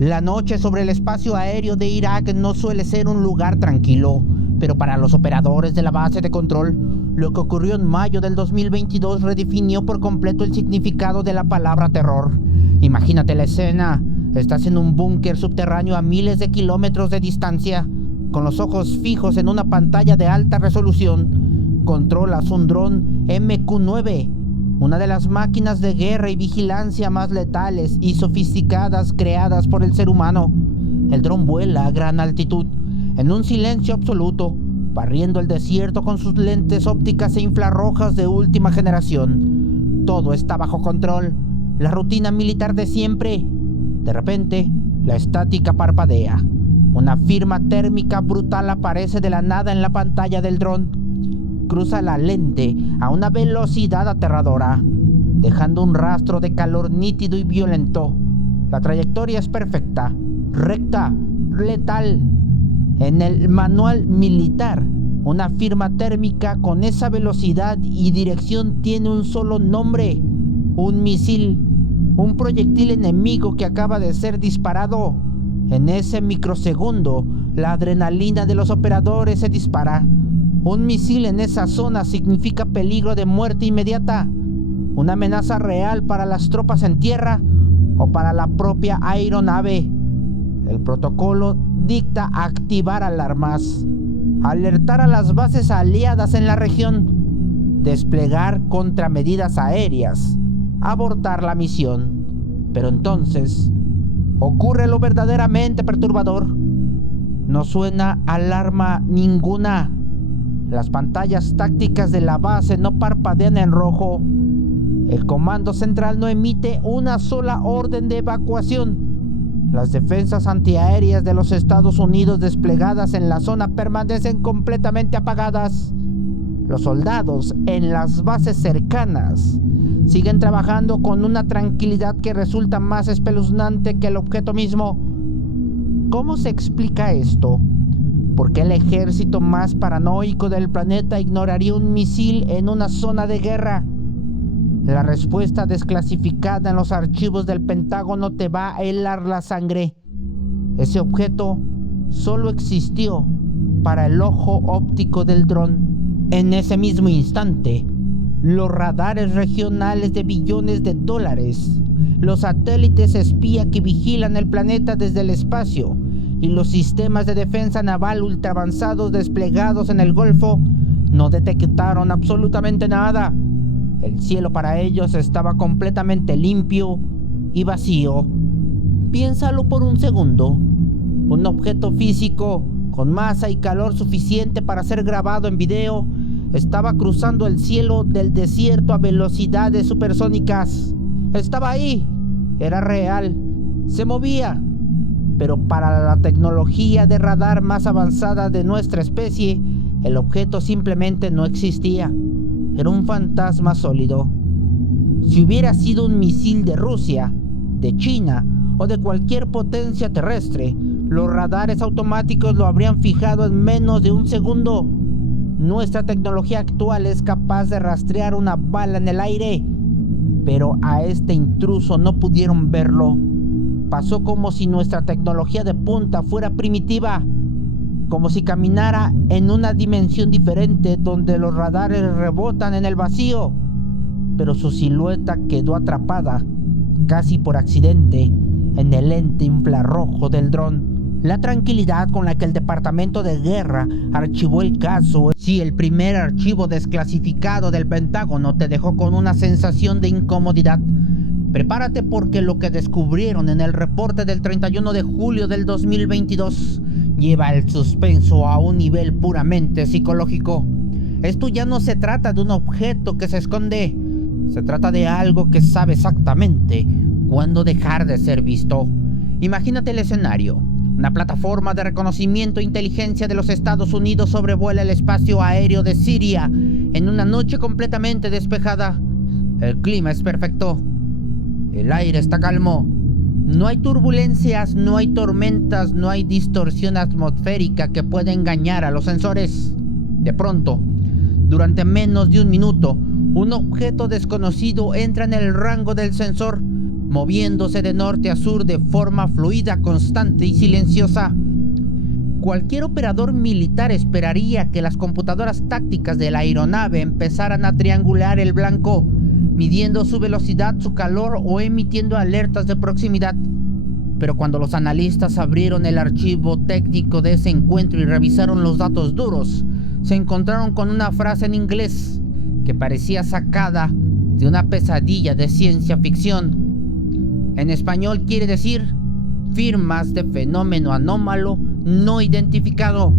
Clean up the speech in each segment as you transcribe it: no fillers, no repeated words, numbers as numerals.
La noche sobre el espacio aéreo de Irak no suele ser un lugar tranquilo, pero para los operadores de la base de control, lo que ocurrió en mayo del 2022 redefinió por completo el significado de la palabra terror. Imagínate la escena. Estás en un búnker subterráneo a miles de kilómetros de distancia, con los ojos fijos en una pantalla de alta resolución. Controlas un dron MQ-9, una de las máquinas de guerra y vigilancia más letales y sofisticadas creadas por el ser humano. El dron vuela a gran altitud, en un silencio absoluto, barriendo el desierto con sus lentes ópticas e infrarrojas de última generación. Todo está bajo control, la rutina militar de siempre. De repente, la estática parpadea. Una firma térmica brutal aparece de la nada en la pantalla del dron. Cruza la lente a una velocidad aterradora, dejando un rastro de calor nítido y violento. La trayectoria es perfecta, recta, letal. En el manual militar, una firma térmica con esa velocidad y dirección tiene un solo nombre: un misil, un proyectil enemigo que acaba de ser disparado. En ese microsegundo, la adrenalina de los operadores se dispara. Un misil en esa zona significa peligro de muerte inmediata, una amenaza real para las tropas en tierra o para la propia aeronave. El protocolo dicta activar alarmas, alertar a las bases aliadas en la región, desplegar contramedidas aéreas, abortar la misión. Pero entonces ocurre lo verdaderamente perturbador. No suena alarma ninguna. Las pantallas tácticas de la base no parpadean en rojo. El comando central no emite una sola orden de evacuación. Las defensas antiaéreas de los Estados Unidos desplegadas en la zona permanecen completamente apagadas. Los soldados en las bases cercanas siguen trabajando con una tranquilidad que resulta más espeluznante que el objeto mismo. ¿Cómo se explica esto? ¿Por qué el ejército más paranoico del planeta ignoraría un misil en una zona de guerra? La respuesta desclasificada en los archivos del Pentágono te va a helar la sangre. Ese objeto solo existió para el ojo óptico del dron. En ese mismo instante, los radares regionales de billones de dólares, los satélites espía que vigilan el planeta desde el espacio y los sistemas de defensa naval ultra avanzados desplegados en el Golfo no detectaron absolutamente nada. El cielo para ellos estaba completamente limpio y vacío. Piénsalo por un segundo. Un objeto físico con masa y calor suficiente para ser grabado en video estaba cruzando el cielo del desierto a velocidades supersónicas. Estaba ahí. Era real. Se movía. Pero para la tecnología de radar más avanzada de nuestra especie, el objeto simplemente no existía. Era un fantasma sólido. Si hubiera sido un misil de Rusia, de China o de cualquier potencia terrestre, los radares automáticos lo habrían fijado en menos de un segundo. Nuestra tecnología actual es capaz de rastrear una bala en el aire, pero a este intruso no pudieron verlo. Pasó como si nuestra tecnología de punta fuera primitiva, como si caminara en una dimensión diferente donde los radares rebotan en el vacío, pero su silueta quedó atrapada, casi por accidente, en el lente infrarrojo del dron. La tranquilidad con la que el Departamento de Guerra archivó el caso, si el primer archivo desclasificado del Pentágono te dejó con una sensación de incomodidad, prepárate porque lo que descubrieron en el reporte del 31 de julio del 2022 lleva el suspenso a un nivel puramente psicológico. Esto ya no se trata de un objeto que se esconde, se trata de algo que sabe exactamente cuándo dejar de ser visto. Imagínate el escenario. Una plataforma de reconocimiento e inteligencia de los Estados Unidos sobrevuela el espacio aéreo de Siria en una noche completamente despejada. El clima es perfecto. El aire está calmo. No hay turbulencias, no hay tormentas, no hay distorsión atmosférica que pueda engañar a los sensores. De pronto, durante menos de un minuto, un objeto desconocido entra en el rango del sensor, moviéndose de norte a sur de forma fluida, constante y silenciosa. Cualquier operador militar esperaría que las computadoras tácticas de la aeronave empezaran a triangular el blanco, midiendo su velocidad, su calor o emitiendo alertas de proximidad. Pero cuando los analistas abrieron el archivo técnico de ese encuentro y revisaron los datos duros, se encontraron con una frase en inglés que parecía sacada de una pesadilla de ciencia ficción. En español quiere decir firmas de fenómeno anómalo no identificado,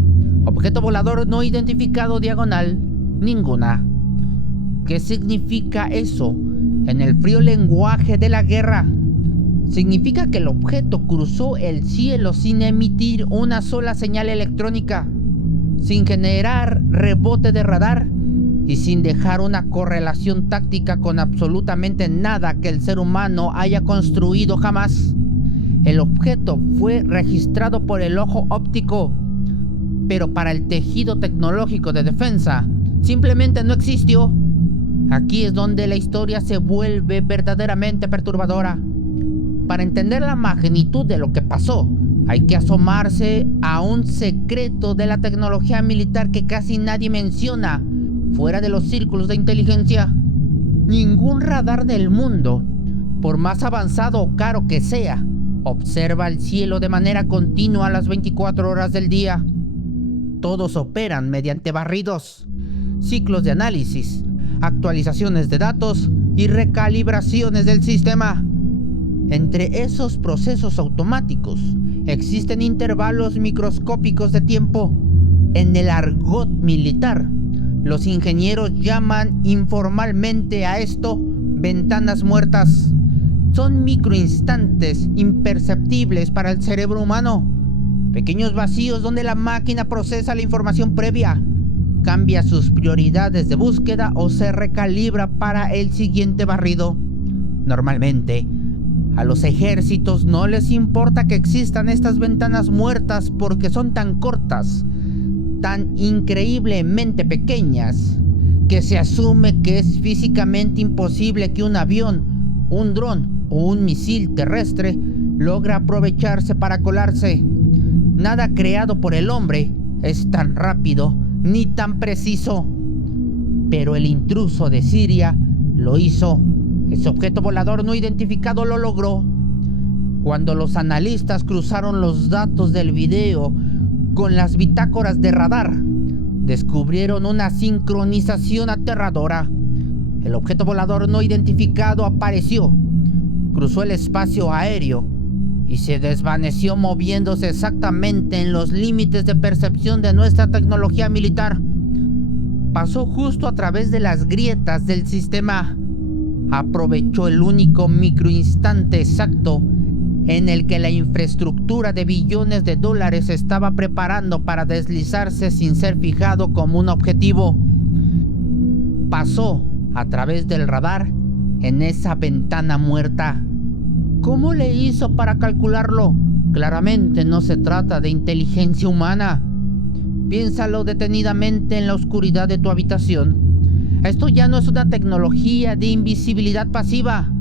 objeto volador no identificado diagonal, ninguna. ¿Qué significa eso en el frío lenguaje de la guerra? Significa que el objeto cruzó el cielo sin emitir una sola señal electrónica, sin generar rebote de radar y sin dejar una correlación táctica con absolutamente nada que el ser humano haya construido jamás. El objeto fue registrado por el ojo óptico, pero para el tejido tecnológico de defensa simplemente no existió. Aquí es donde la historia se vuelve verdaderamente perturbadora. Para entender la magnitud de lo que pasó, hay que asomarse a un secreto de la tecnología militar que casi nadie menciona fuera de los círculos de inteligencia. Ningún radar del mundo, por más avanzado o caro que sea, observa el cielo de manera continua las 24 horas del día. Todos operan mediante barridos, ciclos de análisis, actualizaciones de datos y recalibraciones del sistema. Entre esos procesos automáticos existen intervalos microscópicos de tiempo. En el argot militar, los ingenieros llaman informalmente a esto ventanas muertas. Son microinstantes imperceptibles para el cerebro humano, pequeños vacíos donde la máquina procesa la información previa, cambia sus prioridades de búsqueda o se recalibra para el siguiente barrido. Normalmente, a los ejércitos no les importa que existan estas ventanas muertas porque son tan cortas, tan increíblemente pequeñas, que se asume que es físicamente imposible que un avión, un dron o un misil terrestre logre aprovecharse para colarse. Nada creado por el hombre es tan rápido ni tan preciso. Pero el intruso de Siria lo hizo. Ese objeto volador no identificado lo logró. Cuando los analistas cruzaron los datos del video con las bitácoras de radar, descubrieron una sincronización aterradora. El objeto volador no identificado apareció, cruzó el espacio aéreo y se desvaneció moviéndose exactamente en los límites de percepción de nuestra tecnología militar. Pasó justo a través de las grietas del sistema. Aprovechó el único microinstante exacto en el que la infraestructura de billones de dólares se estaba preparando para deslizarse sin ser fijado como un objetivo. Pasó a través del radar en esa ventana muerta. ¿Cómo le hizo para calcularlo? Claramente no se trata de inteligencia humana. Piénsalo detenidamente en la oscuridad de tu habitación. Esto ya no es una tecnología de invisibilidad pasiva,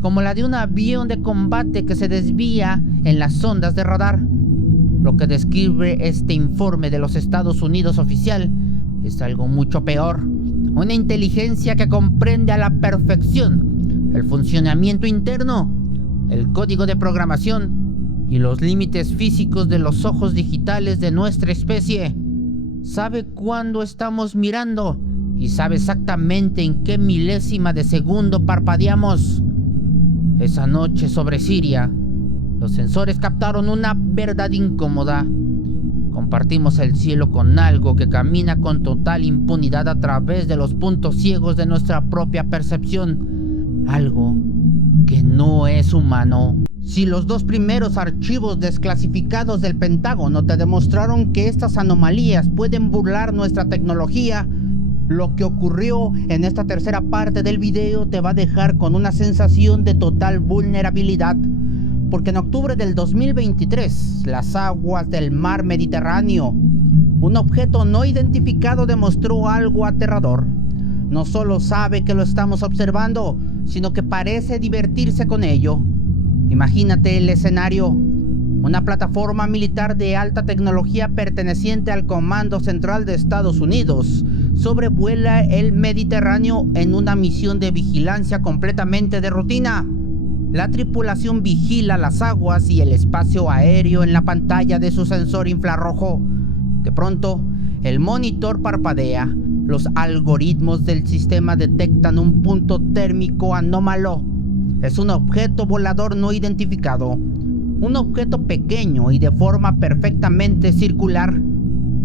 como la de un avión de combate que se desvía en las ondas de radar. Lo que describe este informe de los Estados Unidos oficial es algo mucho peor. Una inteligencia que comprende a la perfección el funcionamiento interno, el código de programación y los límites físicos de los ojos digitales de nuestra especie. Sabe cuándo estamos mirando y sabe exactamente en qué milésima de segundo parpadeamos. Esa noche sobre Siria, los sensores captaron una verdad incómoda. Compartimos el cielo con algo que camina con total impunidad a través de los puntos ciegos de nuestra propia percepción. Algo que no es humano. Si los dos primeros archivos desclasificados del Pentágono te demostraron que estas anomalías pueden burlar nuestra tecnología, lo que ocurrió en esta tercera parte del video te va a dejar con una sensación de total vulnerabilidad. Porque en octubre del 2023, las aguas del mar Mediterráneo, un objeto no identificado demostró algo aterrador. No solo sabe que lo estamos observando, sino que parece divertirse con ello. Imagínate el escenario. Una plataforma militar de alta tecnología perteneciente al Comando Central de Estados Unidos sobrevuela el Mediterráneo en una misión de vigilancia completamente de rutina. La tripulación vigila las aguas y el espacio aéreo en la pantalla de su sensor infrarrojo. De pronto, el monitor parpadea. Los algoritmos del sistema detectan un punto térmico anómalo. Es un objeto volador no identificado. Un objeto pequeño y de forma perfectamente circular.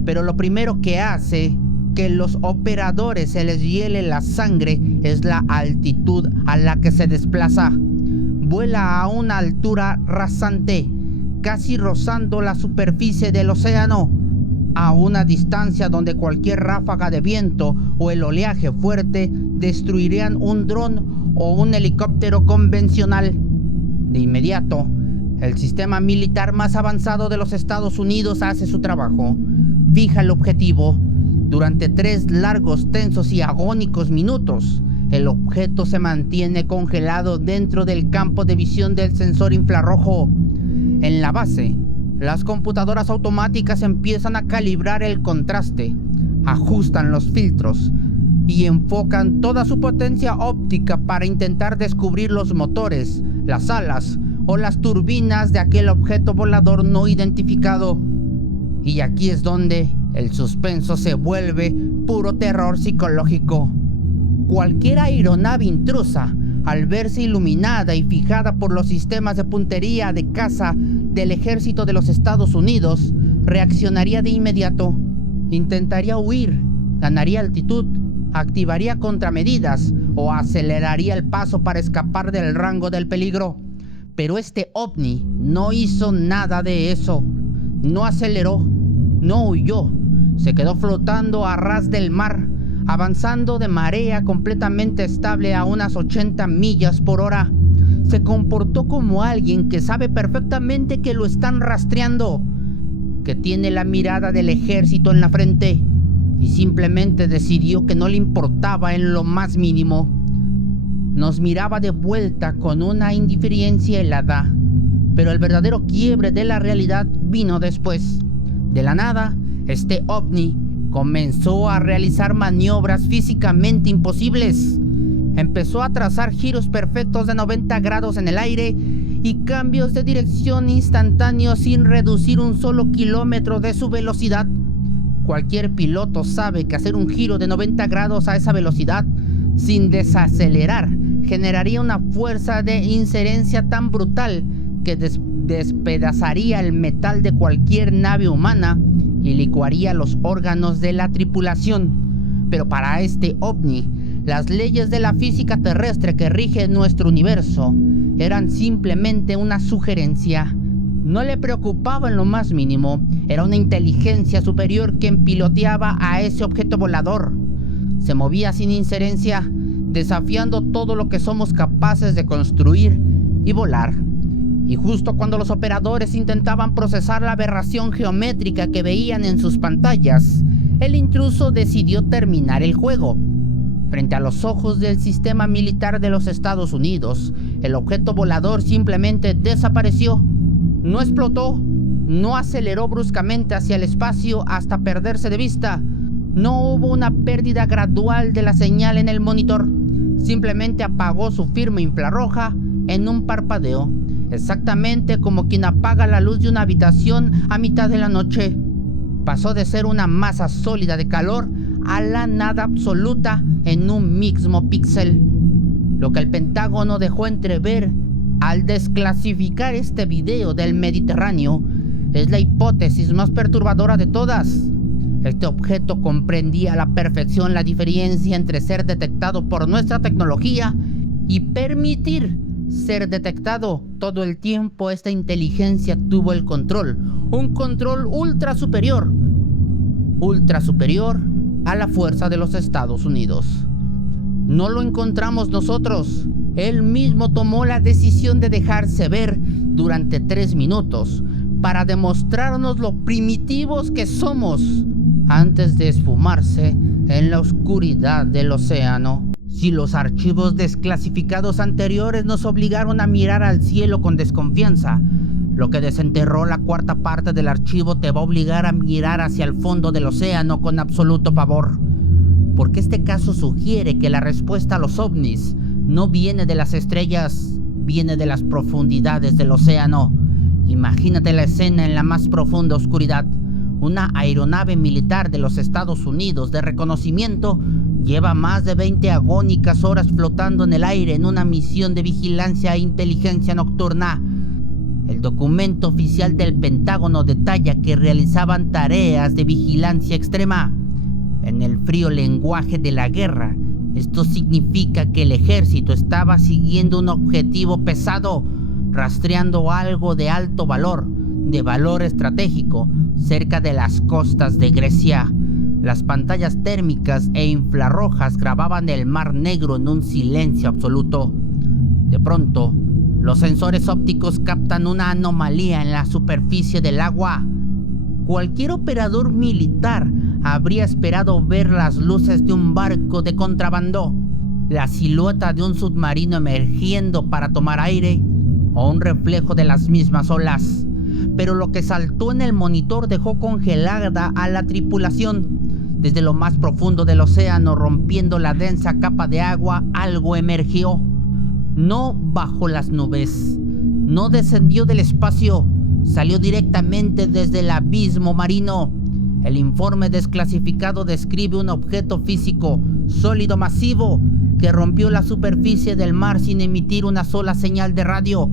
Pero lo primero que hace que los operadores se les hiele la sangre es la altitud a la que se desplaza. Vuela a una altura rasante, casi rozando la superficie del océano, a una distancia donde cualquier ráfaga de viento o el oleaje fuerte destruirían un dron o un helicóptero convencional. De inmediato, el sistema militar más avanzado de los Estados Unidos hace su trabajo. Fija el objetivo. Durante 3 largos, tensos y agónicos minutos, el objeto se mantiene congelado dentro del campo de visión del sensor infrarrojo. En la base, las computadoras automáticas empiezan a calibrar el contraste, ajustan los filtros y enfocan toda su potencia óptica para intentar descubrir los motores, las alas o las turbinas de aquel objeto volador no identificado. Y aquí es donde el suspenso se vuelve puro terror psicológico. Cualquier aeronave intrusa, al verse iluminada y fijada por los sistemas de puntería de caza del ejército de los Estados Unidos, reaccionaría de inmediato. Intentaría huir, ganaría altitud, activaría contramedidas o aceleraría el paso para escapar del rango del peligro. Pero este ovni no hizo nada de eso. No aceleró, no huyó, se quedó flotando a ras del mar, avanzando de marea completamente estable a unas 80 millas por hora. Se comportó como alguien que sabe perfectamente que lo están rastreando, que tiene la mirada del ejército en la frente, y simplemente decidió que no le importaba en lo más mínimo. Nos miraba de vuelta con una indiferencia helada, pero el verdadero quiebre de la realidad vino después. De la nada, este ovni comenzó a realizar maniobras físicamente imposibles. Empezó a trazar giros perfectos de 90 grados en el aire y cambios de dirección instantáneos sin reducir un solo kilómetro de su velocidad. Cualquier piloto sabe que hacer un giro de 90 grados a esa velocidad, sin desacelerar, generaría una fuerza de incerencia tan brutal que despedazaría el metal de cualquier nave humana y licuaría los órganos de la tripulación. Pero para este ovni, las leyes de la física terrestre que rigen nuestro universo eran simplemente una sugerencia. No le preocupaba en lo más mínimo. Era una inteligencia superior quien piloteaba a ese objeto volador. Se movía sin injerencia, desafiando todo lo que somos capaces de construir y volar. Y justo cuando los operadores intentaban procesar la aberración geométrica que veían en sus pantallas, el intruso decidió terminar el juego. Frente a los ojos del sistema militar de los Estados Unidos, el objeto volador simplemente desapareció. No explotó, no aceleró bruscamente hacia el espacio hasta perderse de vista. No hubo una pérdida gradual de la señal en el monitor. Simplemente apagó su firma infrarroja en un parpadeo, exactamente como quien apaga la luz de una habitación a mitad de la noche. Pasó de ser una masa sólida de calor a la nada absoluta en un mismo píxel. Lo que el Pentágono dejó entrever al desclasificar este video del Mediterráneo es la hipótesis más perturbadora de todas. Este objeto comprendía a la perfección la diferencia entre ser detectado por nuestra tecnología y permitir ser detectado. Todo el tiempo esta inteligencia tuvo el control, un control ultra superior a la fuerza de los Estados Unidos. No lo encontramos nosotros. Él mismo tomó la decisión de dejarse ver durante 3 minutos para demostrarnos lo primitivos que somos antes de esfumarse en la oscuridad del océano. Si los archivos desclasificados anteriores nos obligaron a mirar al cielo con desconfianza, lo que desenterró la cuarta parte del archivo te va a obligar a mirar hacia el fondo del océano con absoluto pavor. Porque este caso sugiere que la respuesta a los ovnis no viene de las estrellas, viene de las profundidades del océano. Imagínate la escena en la más profunda oscuridad. Una aeronave militar de los Estados Unidos de reconocimiento lleva más de 20 agónicas horas flotando en el aire en una misión de vigilancia e inteligencia nocturna. El documento oficial del Pentágono detalla que realizaban tareas de vigilancia extrema. En el frío lenguaje de la guerra, esto significa que el ejército estaba siguiendo un objetivo pesado, rastreando algo de alto valor, de valor estratégico, cerca de las costas de Grecia. Las pantallas térmicas e infrarrojas grababan el Mar Negro en un silencio absoluto. De pronto, los sensores ópticos captan una anomalía en la superficie del agua. Cualquier operador militar habría esperado ver las luces de un barco de contrabando, la silueta de un submarino emergiendo para tomar aire o un reflejo de las mismas olas. Pero lo que saltó en el monitor dejó congelada a la tripulación. Desde lo más profundo del océano, rompiendo la densa capa de agua, algo emergió. No bajo las nubes, no descendió del espacio, salió directamente desde el abismo marino. El informe desclasificado describe un objeto físico, sólido masivo, que rompió la superficie del mar sin emitir una sola señal de radio,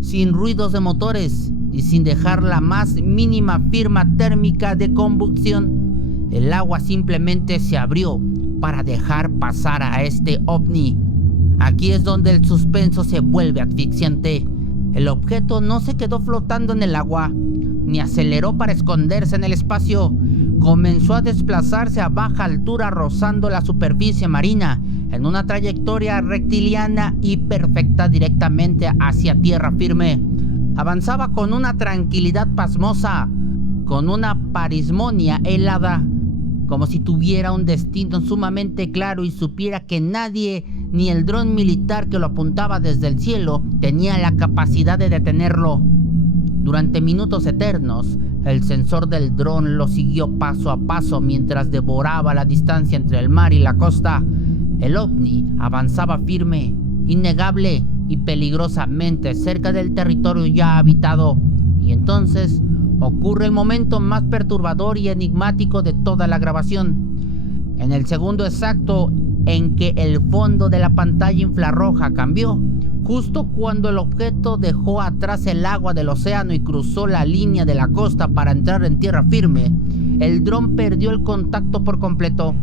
sin ruidos de motores y sin dejar la más mínima firma térmica de combustión. El agua simplemente se abrió para dejar pasar a este ovni. Aquí es donde el suspenso se vuelve asfixiante. El objeto no se quedó flotando en el agua, ni aceleró para esconderse en el espacio. Comenzó a desplazarse a baja altura rozando la superficie marina en una trayectoria rectiliana y perfecta directamente hacia tierra firme. Avanzaba con una tranquilidad pasmosa, con una parsimonia helada, como si tuviera un destino sumamente claro y supiera que nadie, ni el dron militar que lo apuntaba desde el cielo, tenía la capacidad de detenerlo. Durante minutos eternos, el sensor del dron lo siguió paso a paso mientras devoraba la distancia entre el mar y la costa. El ovni avanzaba firme, innegable y peligrosamente cerca del territorio ya habitado. Y entonces ocurre el momento más perturbador y enigmático de toda la grabación. En el segundo exacto en que el fondo de la pantalla infrarroja cambió, justo cuando el objeto dejó atrás el agua del océano y cruzó la línea de la costa para entrar en tierra firme, el dron perdió el contacto por completo.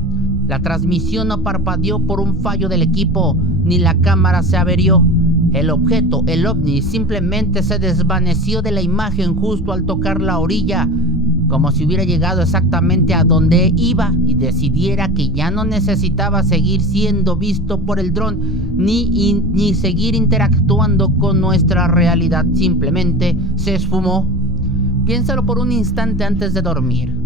La transmisión no parpadeó por un fallo del equipo, ni la cámara se averió. El objeto, el ovni, simplemente se desvaneció de la imagen justo al tocar la orilla, como si hubiera llegado exactamente a donde iba y decidiera que ya no necesitaba seguir siendo visto por el dron ni seguir interactuando con nuestra realidad. Simplemente se esfumó. Piénsalo por un instante antes de dormir.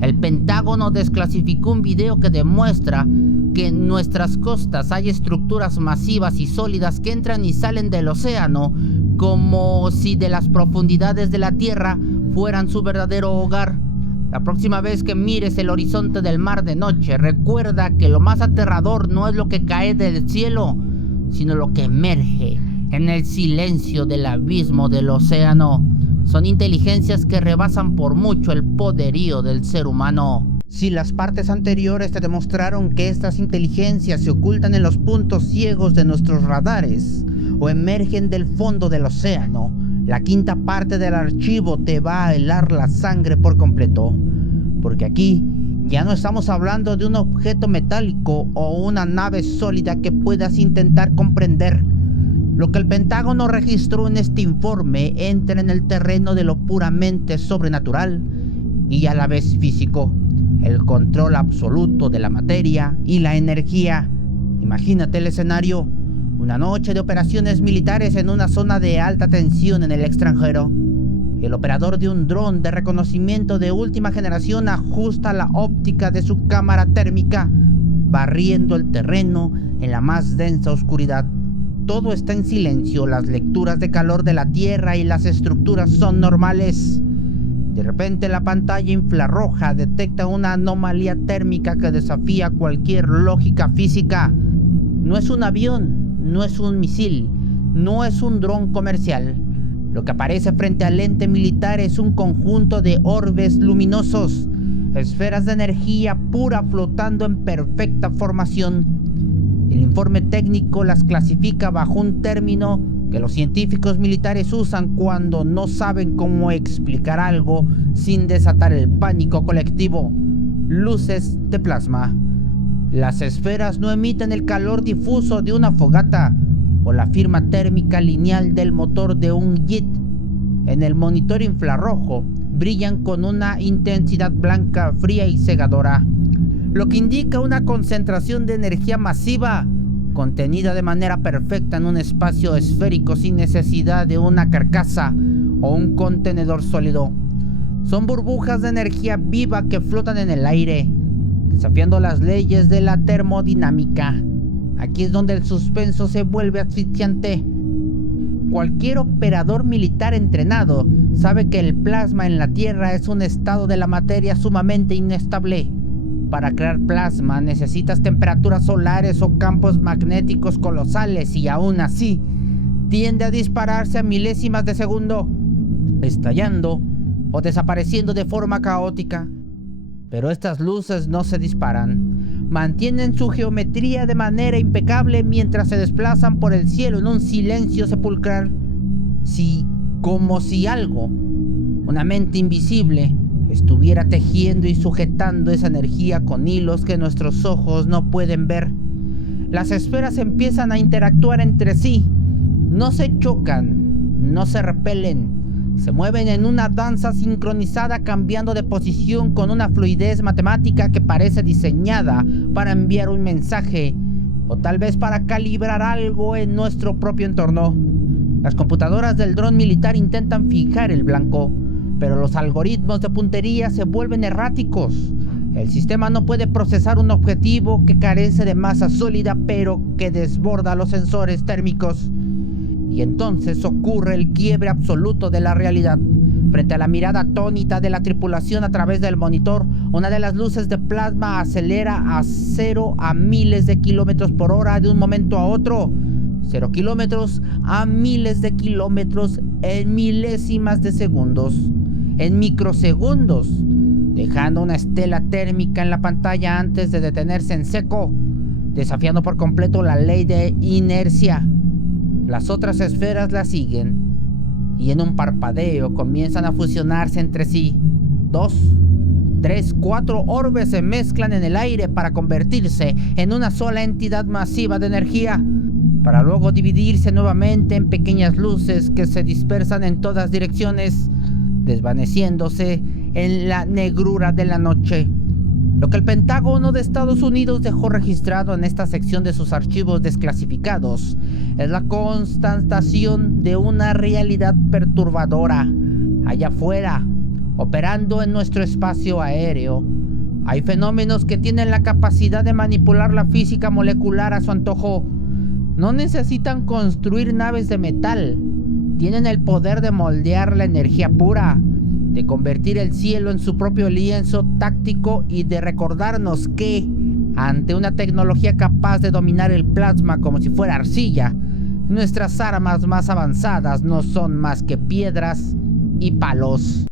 El Pentágono desclasificó un video que demuestra que en nuestras costas hay estructuras masivas y sólidas que entran y salen del océano, como si de las profundidades de la tierra fueran su verdadero hogar. La próxima vez que mires el horizonte del mar de noche, recuerda que lo más aterrador no es lo que cae del cielo, sino lo que emerge en el silencio del abismo del océano. Son inteligencias que rebasan por mucho el poderío del ser humano. Si las partes anteriores te demostraron que estas inteligencias se ocultan en los puntos ciegos de nuestros radares o emergen del fondo del océano, la quinta parte del archivo te va a helar la sangre por completo. Porque aquí ya no estamos hablando de un objeto metálico o una nave sólida que puedas intentar comprender. Lo que el Pentágono registró en este informe entra en el terreno de lo puramente sobrenatural y a la vez físico. El control absoluto de la materia y la energía. Imagínate el escenario: una noche de operaciones militares en una zona de alta tensión en el extranjero. El operador de un dron de reconocimiento de última generación ajusta la óptica de su cámara térmica barriendo el terreno en la más densa oscuridad. Todo está en silencio, las lecturas de calor de la Tierra y las estructuras son normales. De repente la pantalla infrarroja detecta una anomalía térmica que desafía cualquier lógica física. No es un avión, no es un misil, no es un dron comercial. Lo que aparece frente al ente militar es un conjunto de orbes luminosos, esferas de energía pura flotando en perfecta formación. El informe técnico las clasifica bajo un término que los científicos militares usan cuando no saben cómo explicar algo sin desatar el pánico colectivo: luces de plasma. Las esferas no emiten el calor difuso de una fogata o la firma térmica lineal del motor de un jet. En el monitor infrarrojo brillan con una intensidad blanca, fría y cegadora, lo que indica una concentración de energía masiva contenida de manera perfecta en un espacio esférico sin necesidad de una carcasa o un contenedor sólido. Son burbujas de energía viva que flotan en el aire, desafiando las leyes de la termodinámica. Aquí es donde el suspenso se vuelve asfixiante. Cualquier operador militar entrenado sabe que el plasma en la Tierra es un estado de la materia sumamente inestable. Para crear plasma necesitas temperaturas solares o campos magnéticos colosales y aún así tiende a dispararse a milésimas de segundo, estallando o desapareciendo de forma caótica. Pero estas luces no se disparan, mantienen su geometría de manera impecable mientras se desplazan por el cielo en un silencio sepulcral. Sí, como si algo, una mente invisible, estuviera tejiendo y sujetando esa energía con hilos que nuestros ojos no pueden ver. Las esferas empiezan a interactuar entre sí, no se chocan, no se repelen, se mueven en una danza sincronizada, cambiando de posición con una fluidez matemática que parece diseñada para enviar un mensaje, o tal vez para calibrar algo en nuestro propio entorno. Las computadoras del dron militar intentan fijar el blanco, pero los algoritmos de puntería se vuelven erráticos. El sistema no puede procesar un objetivo que carece de masa sólida, pero que desborda los sensores térmicos. Y entonces ocurre el quiebre absoluto de la realidad. Frente a la mirada atónita de la tripulación a través del monitor, una de las luces de plasma acelera a 0 a miles de kilómetros por hora de un momento a otro. 0 kilómetros a miles de kilómetros en milésimas de segundos, en microsegundos, dejando una estela térmica en la pantalla antes de detenerse en seco, desafiando por completo la ley de inercia. Las otras esferas la siguen, y en un parpadeo comienzan a fusionarse entre sí. 2, 3, 4 orbes se mezclan en el aire para convertirse en una sola entidad masiva de energía, para luego dividirse nuevamente en pequeñas luces que se dispersan en todas direcciones, desvaneciéndose en la negrura de la noche. Lo que el Pentágono de Estados Unidos dejó registrado en esta sección de sus archivos desclasificados es la constatación de una realidad perturbadora. Allá afuera, operando en nuestro espacio aéreo, hay fenómenos que tienen la capacidad de manipular la física molecular a su antojo. No necesitan construir naves de metal, tienen el poder de moldear la energía pura, de convertir el cielo en su propio lienzo táctico y de recordarnos que, ante una tecnología capaz de dominar el plasma como si fuera arcilla, nuestras armas más avanzadas no son más que piedras y palos.